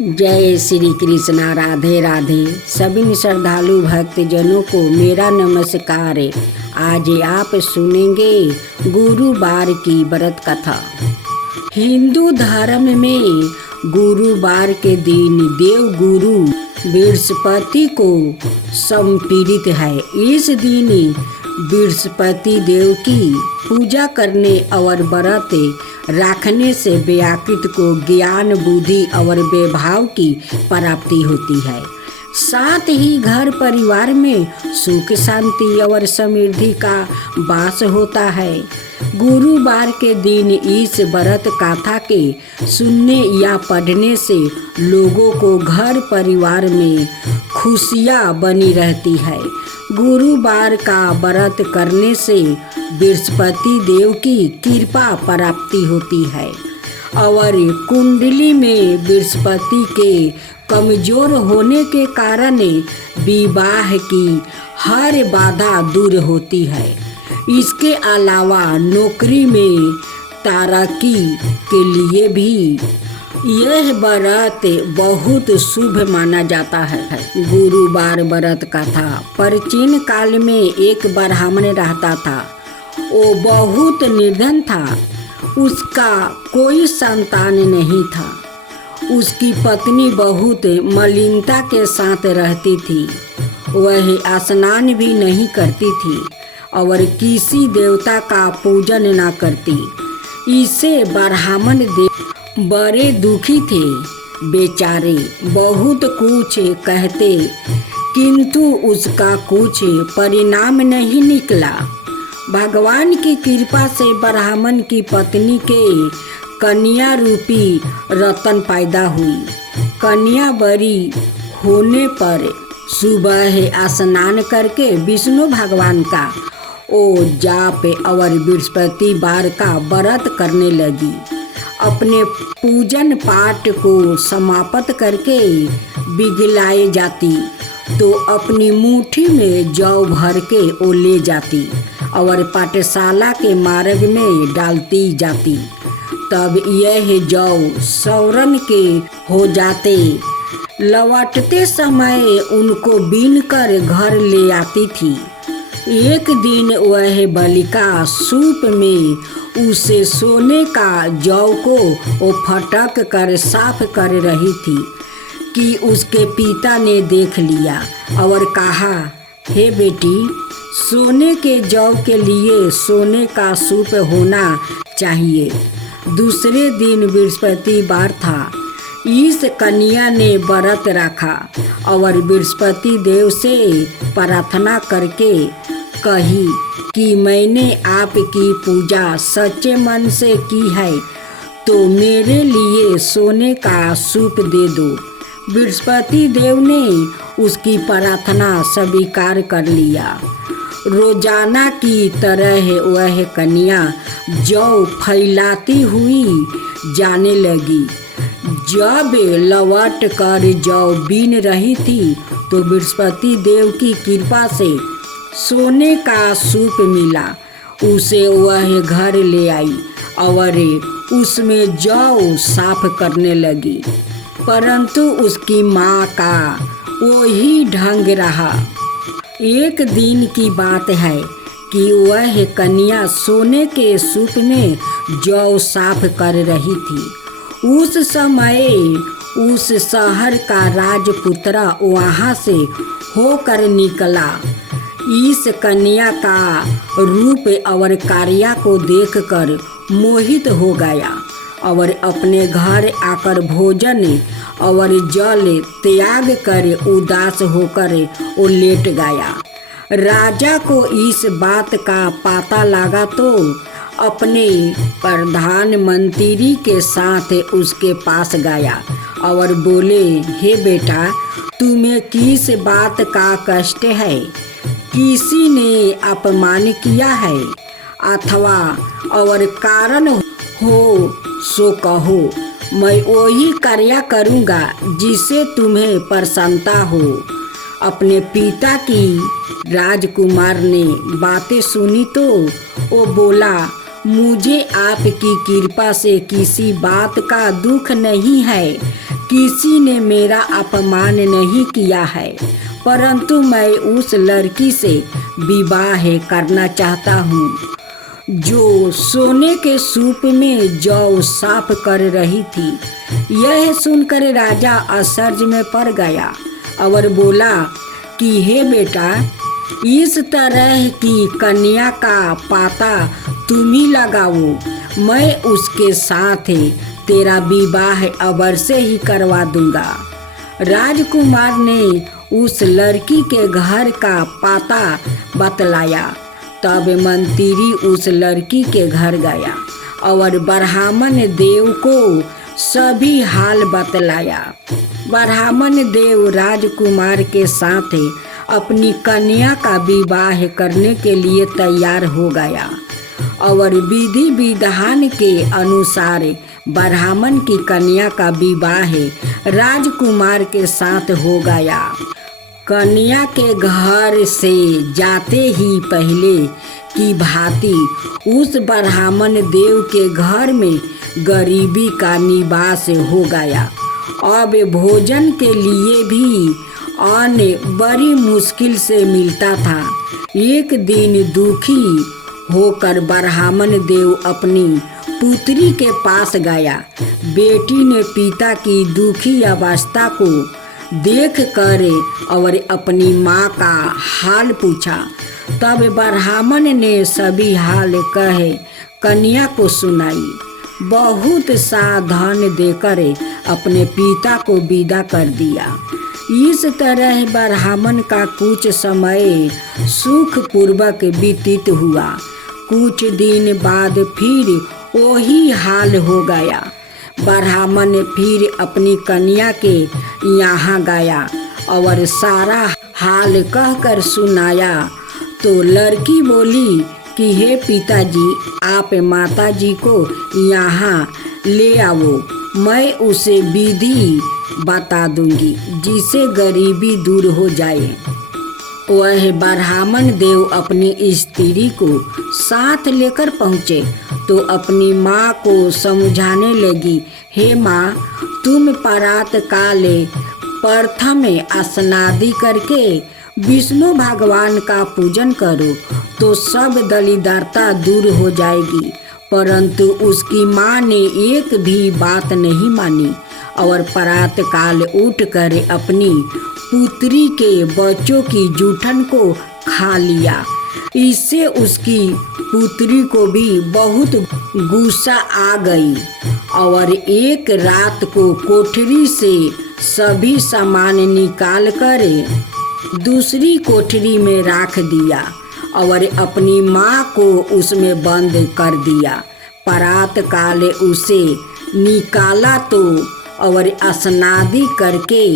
जय श्री कृष्णा। राधे राधे। सभी श्रद्धालु भक्त जनों को मेरा नमस्कार। आज आप सुनेंगे गुरुवार की व्रत कथा। हिंदू धर्म में गुरुवार के दिन देव गुरु बृहस्पति को समर्पित है। इस दिन बृहस्पति देव की पूजा करने और व्रत रखने से व्यक्ति को ज्ञान, बुद्धि और वैभव की प्राप्ति होती है। साथ ही घर परिवार में सुख, शांति और समृद्धि का वास होता है। गुरुवार के दिन इस व्रत कथा के सुनने या पढ़ने से लोगों को घर परिवार में खुशियाँ बनी रहती है। गुरुवार का व्रत करने से बृहस्पति देव की कृपा प्राप्ति होती है और कुंडली में बृहस्पति के कमजोर होने के कारण विवाह की हर बाधा दूर होती है। इसके अलावा नौकरी में तरक्की के लिए भी यह व्रत बहुत शुभ माना जाता है। गुरुवार व्रत कथा। प्राचीन काल में एक ब्राह्मण रहता था। वो बहुत निर्धन था। उसका कोई संतान नहीं था। उसकी पत्नी बहुत मलिनता के साथ रहती थी। वह स्नान भी नहीं करती थी और किसी देवता का पूजन न करती। इससे ब्राह्मण देव बड़े दुखी थे। बेचारे बहुत कुछ कहते किंतु उसका कुछ परिणाम नहीं निकला। भगवान की कृपा से ब्राह्मण की पत्नी के कन्या रूपी रतन पैदा हुई। कन्या बड़ी होने पर सुबह स्नान करके विष्णु भगवान का जाप और बृहस्पतिवार का व्रत करने लगी। अपने पूजन पाठ को समाप्त करके बिगलाए जाती तो अपनी मुट्ठी में जौ भर के वो ले जाती और पाठशाला के मार्ग में डालती जाती। तब यह जौ सौरन के हो जाते। लौटते समय उनको बीन कर घर ले आती थी। एक दिन वह बालिका सूप में उसे सोने का जौ को वो फटक कर साफ कर रही थी कि उसके पिता ने देख लिया और कहा, हे बेटी, सोने के जौ के लिए सोने का सूप होना चाहिए। दूसरे दिन बृहस्पतिवार था। इस कन्या ने व्रत रखा और बृहस्पति देव से प्रार्थना करके कही कि मैंने आपकी पूजा सच्चे मन से की है तो मेरे लिए सोने का सूप दे दो। बृहस्पति देव ने उसकी प्रार्थना स्वीकार कर लिया। रोजाना की तरह वह कन्या जौ फैलाती हुई जाने लगी। जब लौट कर जौ बीन रही थी तो बृहस्पति देव की कृपा से सोने का सूप मिला। उसे वह घर ले आई और उसमें जौ साफ करने लगी, परंतु उसकी माँ का वही ढंग रहा। एक दिन की बात है कि वह कन्या सोने के सूप में जौ साफ कर रही थी। उस समय उस शहर का राजपुत्र वहाँ से होकर निकला। इस कन्या का रूप और कार्य को देखकर मोहित हो गया और अपने घर आकर भोजन और जल त्याग कर उदास होकर वो लेट गया। राजा को इस बात का पता लगा तो अपने प्रधानमंत्री के साथ उसके पास गया और बोले, हे बेटा, तुम्हें किस बात का कष्ट है? किसी ने अपमान किया है अथवा और कारण हो सो कहो, मैं वही कार्य करूँगा जिससे तुम्हें प्रसन्नता हो। अपने पिता की राजकुमार ने बातें सुनी तो वो बोला, मुझे आपकी कृपा से किसी बात का दुख नहीं है। किसी ने मेरा अपमान नहीं किया है, परंतु मैं उस लड़की से विवाह करना चाहता हूँ जो सोने के सूप में जौ साफ कर रही थी। यह सुनकर राजा आश्चर्य में पड़ गया और बोला कि हे बेटा, इस तरह की कन्या का पाता तुम ही लगाओ, मैं उसके साथ तेरा विवाह अवश्य ही करवा दूंगा। राजकुमार ने उस लड़की के घर का पता बतलाया। तब मंत्री उस लड़की के घर गया और ब्राह्मण देव को सभी हाल बतलाया। ब्राह्मण देव राजकुमार के साथ अपनी कन्या का विवाह करने के लिए तैयार हो गया और विधि विधान के अनुसार ब्राह्मण की कन्या का विवाह राजकुमार के साथ हो गया। कन्या के घर से जाते ही पहले की भांति उस ब्राह्मण देव के घर में गरीबी का निवास हो गया। अब भोजन के लिए भी अन्न बड़ी मुश्किल से मिलता था। एक दिन दुखी होकर ब्राह्मण देव अपनी पुत्री के पास गया। बेटी ने पिता की दुखी अवस्था को देख कर और अपनी माँ का हाल पूछा। तब ब्राह्मण ने सभी हाल कहे कन्या को सुनाई। बहुत सा धन देकर अपने पिता को विदा कर दिया। इस तरह ब्राह्मण का कुछ समय सुखपूर्वक व्यतीत हुआ। कुछ दिन बाद फिर वही हाल हो गया। ब्राह्मण फिर अपनी कन्या के यहाँ गया और सारा हाल कहकर सुनाया। तो लड़की बोली कि हे पिताजी, आप माताजी को यहाँ ले आओ, मैं उसे विधि बता दूंगी जिससे गरीबी दूर हो जाए। वह ब्राह्मण देव अपनी स्त्री को साथ लेकर पहुँचे तो अपनी माँ को समझाने लगी, हे माँ, तुम प्रातः काल प्रथम स्नादि करके विष्णु भगवान का पूजन करो तो सब दरिद्रता दूर हो जाएगी। परंतु उसकी माँ ने एक भी बात नहीं मानी और प्रातः काल उठकर अपनी पुत्री के बच्चों की जूठन को खा लिया। इससे उसकी पुत्री को भी बहुत गुस्सा आ गई और एक रात को कोठरी से सभी सामान निकाल कर दूसरी कोठरी में रख दिया और अपनी माँ को उसमें बंद कर दिया। प्रातः काल उसे निकाला तो और स्नादि करके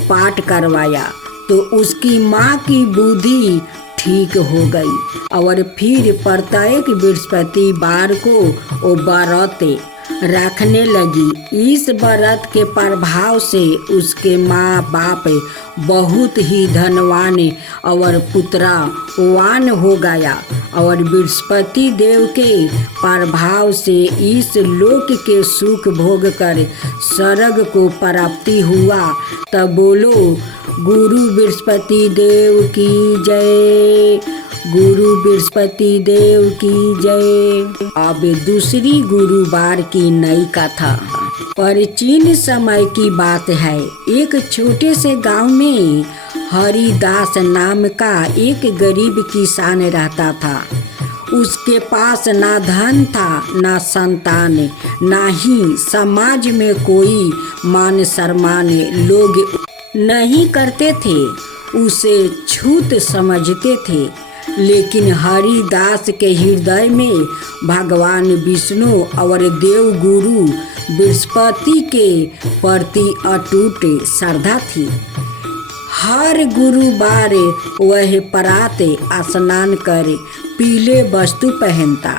पाठ करवाया तो उसकी माँ की बुद्धि ठीक हो गई और फिर प्रत्येक बृहस्पतिवार को वो व्रत रखने लगी। इस व्रत के प्रभाव से उसके माँ बाप बहुत ही धनवान और पुत्रवान हो गया और बृहस्पति देव के प्रभाव से इस लोक के सुख भोग कर स्वर्ग को प्राप्ति हुआ। तब बोलो गुरु बृहस्पति देव की जय, गुरु बृहस्पति देव की जय। अब दूसरी गुरुवार की नई कथा। प्राचीन समय की बात है। एक छोटे से गांव में हरिदास नाम का एक गरीब किसान रहता था। उसके पास ना धन था, ना संतान, ना ही समाज में कोई मान सम्मान लोग नहीं करते थे, उसे छूत समझते थे। लेकिन हरिदास के हृदय में भगवान विष्णु और देव गुरु बृहस्पति के प्रति अटूट श्रद्धा थी। हर गुरुवार वह प्रातः स्नान कर पीले वस्त्र पहनता,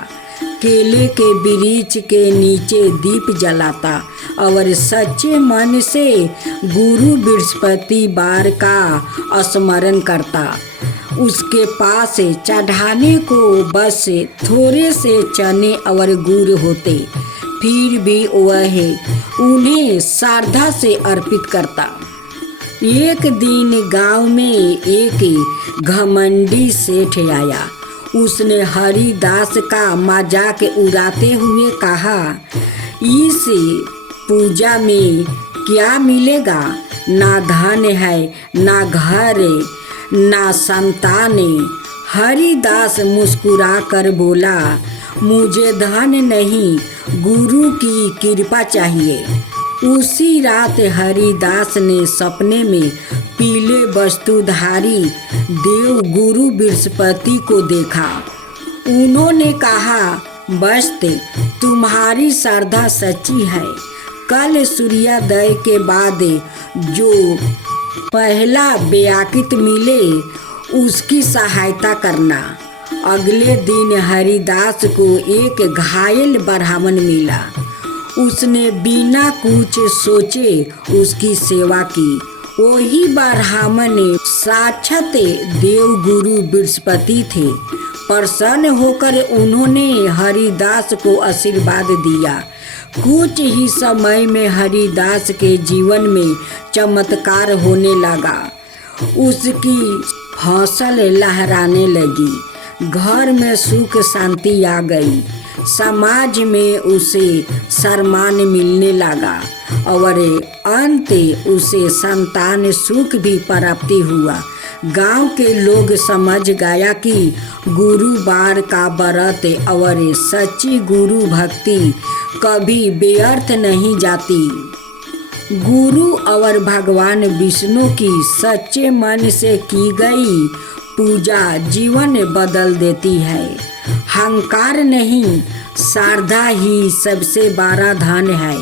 केले के वृक्ष के नीचे दीप जलाता और सच्चे मन से गुरु बृहस्पतिवार का स्मरण करता। उसके पास चढ़ाने को बस थोड़े से चने और गुड़ होते। फिर भी वह उन्हें श्रद्धा से अर्पित करता। एक दिन गांव में एक घमंडी सेठ आया। उसने हरिदास का मजाक उड़ाते हुए कहा, इस पूजा में क्या मिलेगा? ना धन है, ना घर, ना संतान। हरिदास मुस्कुरा कर बोला, मुझे धन नहीं, गुरु की कृपा चाहिए। उसी रात हरिदास ने सपने में पीले वस्त्रधारी देव गुरु बृहस्पति को देखा। उन्होंने कहा, बस्त तुम्हारी श्रद्धा सच्ची है। कल सूर्योदय के बाद जो पहला व्याकृत मिले उसकी सहायता करना। अगले दिन हरिदास को एक घायल ब्राह्मण मिला। उसने बिना कुछ सोचे उसकी सेवा की। वही ब्राह्मण साक्षात देव गुरु बृहस्पति थे। प्रसन्न होकर उन्होंने हरिदास को आशीर्वाद दिया। कुछ ही समय में हरिदास के जीवन में चमत्कार होने लगा। उसकी फसल लहराने लगी, घर में सुख शांति आ गई, समाज में उसे सम्मान मिलने लगा और अंत उसे संतान सुख भी प्राप्ति हुआ। गांव के लोग समझ गया कि गुरुवार का व्रत और सच्ची गुरु भक्ति कभी व्यर्थ नहीं जाती। गुरु और भगवान विष्णु की सच्चे मन से की गई पूजा जीवन बदल देती है। अहंकार नहीं, श्रद्धा ही सबसे बड़ा धन है।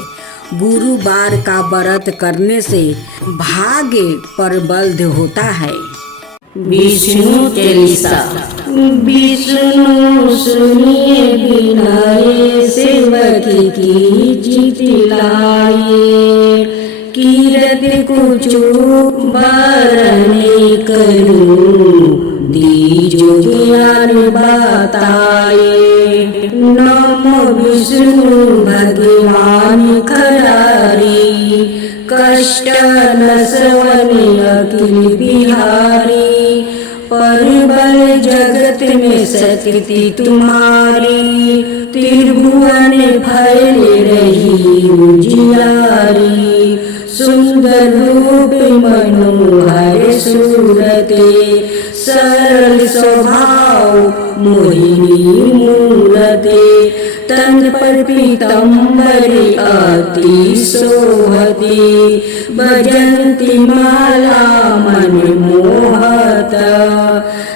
गुरुवार का व्रत करने से भाग्य प्रबल होता है। विष्णु चालीसा। विष्णु सुनिए बिनाए, सेवकी की जितलाए। कीरत कुछ बरने करूं, दीजो ज्ञान बताए। नमो विष्णु भगवान खरारी, कष्ट नसवने अखिल बिहारी। परबल जगत में शक्ति तुम्हारी, त्रिभुवन फैले रही उजियारी। सुंदर रूप मनोहर सूरते, सरल स्वभाव मोहिनी मूरते। तन पर पीतम्बरी अति सोहती, भजंती माला मन मोहत।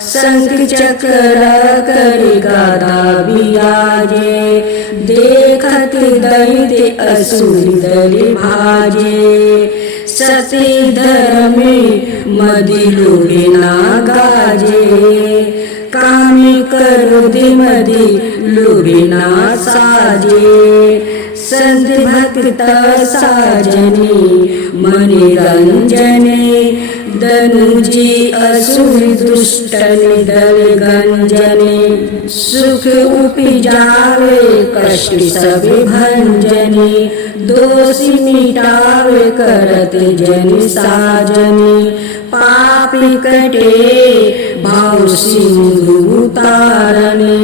शंख चक्र कर गदा बिराजे, देखत दैत्य असुर दल भाजे। सती धर्म मदि लोभे ना गाजे, काम क्रोध मदि लोभे ना साजे। संत भक्त साजने मनि रंजने, धनुजी असुर दुष्टन दल गंजने। सुख उपजावे कष्ट सब भंजने, दोष मिटावे करत जन साजने। पाप कटे भाव सिंधु उतारने,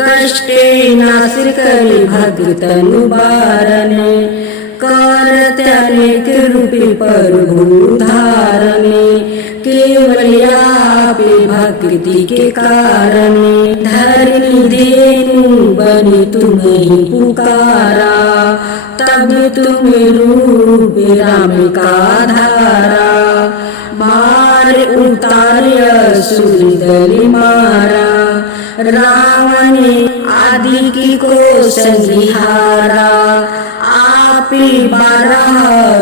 कष्टे नाश कर भगतन बारने। करत अनेक रूप प्रभु धारने, केवल आप भक्ति के कारणे। धरनी धेनु बनी तुम्हें पुकारा, तब तुम रूप राम का धारा। मार उतार असुर दल मारा, रावण आदि की को संहारा। आपे 12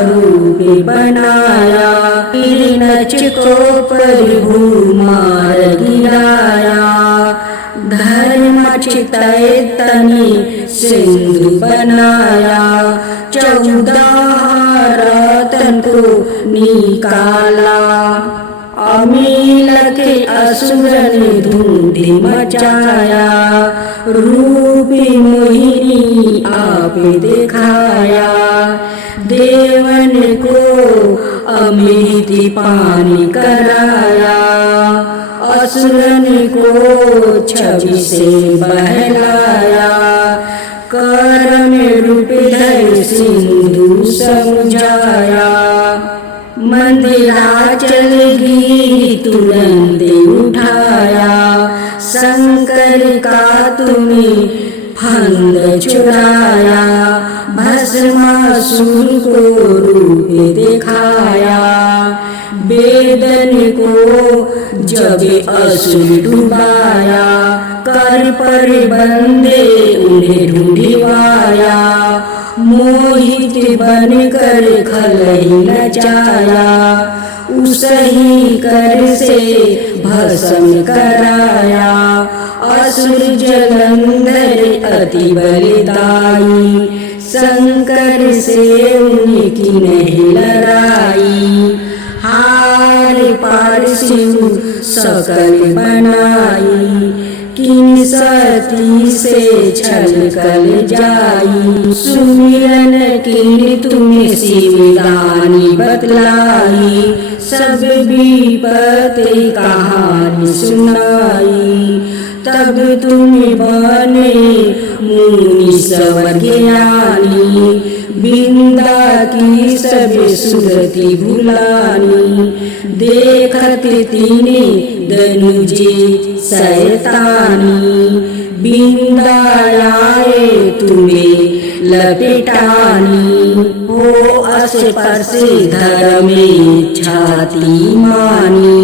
रूप बनाया, नच को प्रभु मार गिराया। धर्म चितय तनि सिंधु बनाया, 14 रतन को निकाला। अमील के असुर ने धूम मचाया, रूपी मोहिनी आप दिखाया। देवन को अमृत पान कराया, असुरन को छवि से बहलाया। कर्म रूप धर सिंधु समझाया, मंदिराचल गिरी तुरंत उठाया। शंकर का तुम्हें फंद चुराया, भस्मासुर को रूप दिखाया। वेदन को जब असुर डुबाया, कर पर बंदे उन्हें ढूंढवाया। मोहित बन कर खलहि नचाया, उसही कर से भस्म कराया। असुर जलंधर अति बलदाई, शंकर से उनकी नहीं लड़ाई। हार पार शिव सकल बनाई, किन सती से छल कल जाई। सुमिरन किन तुम्हें शिवदानी बतलाई, सब विपत्ति कहानी सुनाई। तब तुम बने मुनि स्वर ज्ञानी, बिंदा की सब सुरति भुलानी। देखत तीने दनुजे शैतानी, बिंदा आए तुम्हें लपेटानी। हो अस्पर्श धर्म में छाती मानी,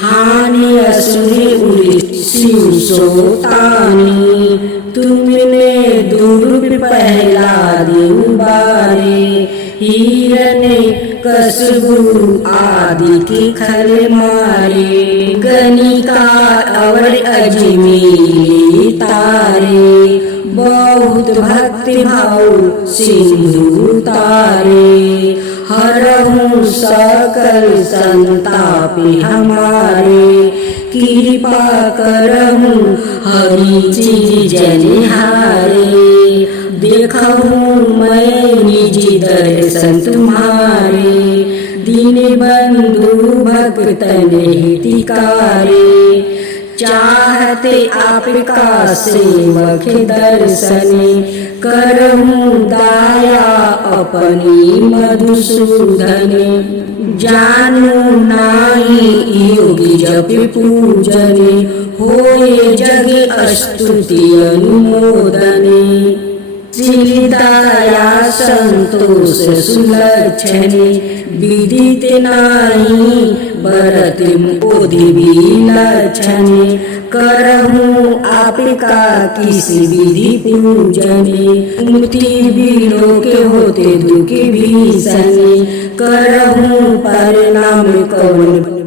हानि असुर शिव सोतानी। तुमने दुर्ग प्रहलाद उबारे, हिरण कसबू आदि के खल मारे। गणिका और अजमेर तारे, बहुत भक्ति भाव सिंधु तारे। हरहु सकल संताप हमारे, कृपा करहु हरि चीज जनिहारे। देखहु मैं निज दर्शन तुम्हारे, दीन बंधु भक्तन हितकारे। चाहते आपका सेवक दर्शन, करहु दाया अपनी मधुसूदन। जानू नाही योगी जप पूजन, होए जग स्तुति अनुमोदन। श्रीदया संतोष सुलक्षण, विदित नाही बरत बोधि विलक्षण। करहु आपका किसी विधि पूजन, मुक्ति बिलो के होते दुख भीषण। करहु परिणाम कौन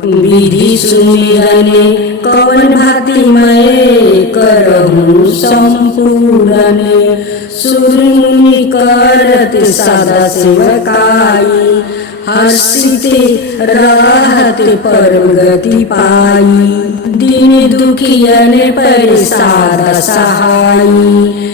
विधि सुमिरन, कौन भक्ति मैं करहु संपूर्ण। सुर मुनि करत सदा सेवकाई, हर्षित रहत परम गति पाई। दीन दुखियन पर सादा सहाई,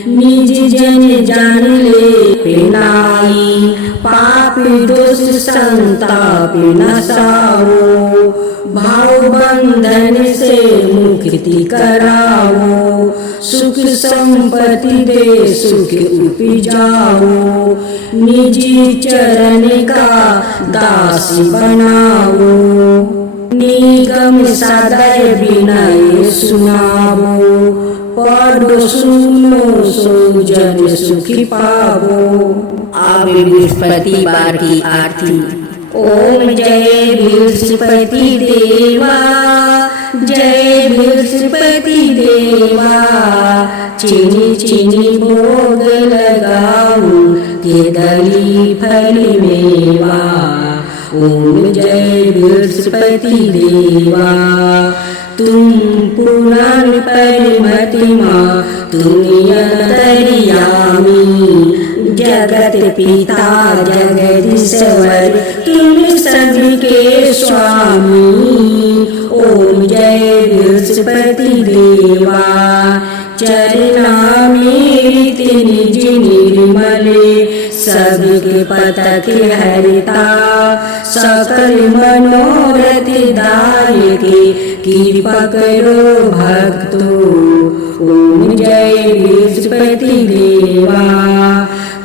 निज जन जान ले पेनाई। पाप दोष संताप नसाओ, भाव बंधन से मुक्ति कराओ। सुख संपत्ति दे सुख उपजाओ, निजी चरण का दास बनाओ। निगम सदैव विनय सुनाओ, पढ़ो सुनो सो जन सुखी पावो। अब बृहस्पति बार की आरती। ओम जय बृहस्पति देवा, जय बृहस्पति देवा। चीनी चीनी भोग लगाऊं, केदली फल मेवा। ओम जय बृहस्पति देवा। तुम पुराण परिमतिमा, तुम अंतर्यामी। जगत पिता जगदीश्वर, तुम सबके स्वामी। ओम जय बृहस्पति देवा। चरना मेरी चित निज निर्मले सबके पतक हरिता सकल मनोरथ दायके कृपा करो भक्तो ओम जय बृहस्पति देवा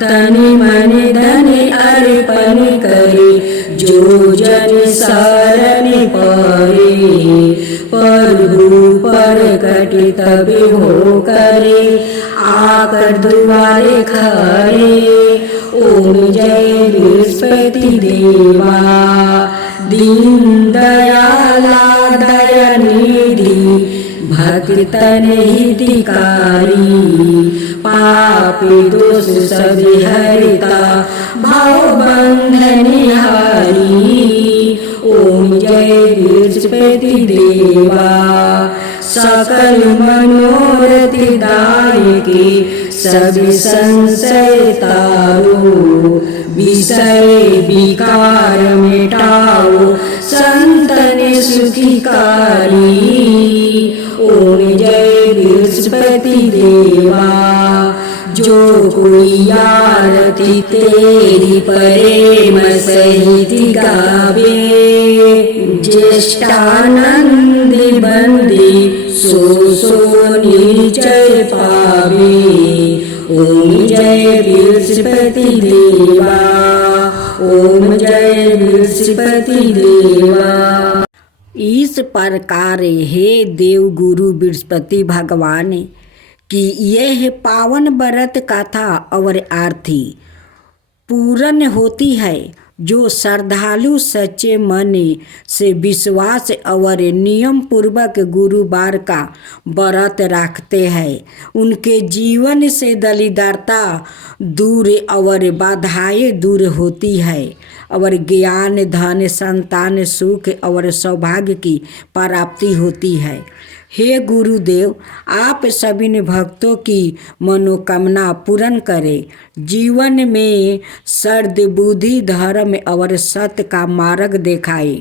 तन मन धन अर्पण करे जो जन शरण परे प्रभु प्रकट तब हो करे आकर द्वारे खड़े ओम जय बृहस्पति देवा दीन दयाला दया निधि भक्तन हितकारी पापी दोष सब हरिता भाव बंधन हारी ओम जय बृहस्पति देवा सकल मनोरथ दायके सब संशय तारो विषय विकार मिटाओ संतन सुखिकारी ओम जय बृहस्पति देवा जो कोई आरती तेरी प्रेम सहित गावे ज्येष्ठानंद बंदे सो निश्चय पावे ओम जय बृहस्पति देवा ओम जय बृहस्पति देवा। इस प्रकार हे देव गुरु बृहस्पति भगवान की यह पावन व्रत कथा और आरती पूर्ण होती है जो श्रद्धालु सच्चे मन से विश्वास और नियम पूर्वक गुरुवार का व्रत रखते हैं। उनके जीवन से दरिद्रता दूर और बाधाएं दूर होती है और ज्ञान धन संतान सुख और सौभाग्य की प्राप्ति होती है। हे गुरुदेव, आप सभी भक्तों की मनोकामना पूर्ण करें, जीवन में सद्बुद्धि धर्म और सत्य का मार्ग दिखाए।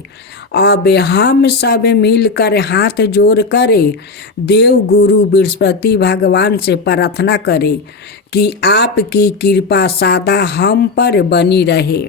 अब हम सब मिलकर हाथ जोड़ करें देव गुरु बृहस्पति भगवान से प्रार्थना करें कि आपकी कृपा सदा हम पर बनी रहे।